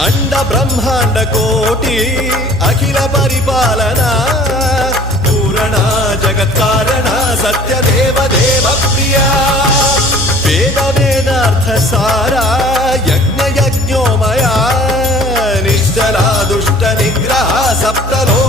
अंड ब्रह्मांड कोटि अखिल परिपालना पूरणा जगत्कारणा सत्यदेव देव प्रिया वेद वेदार्थ सारा यज्ञ यज्ञोमया निश्चला दुष्ट निग्रह सप्तलो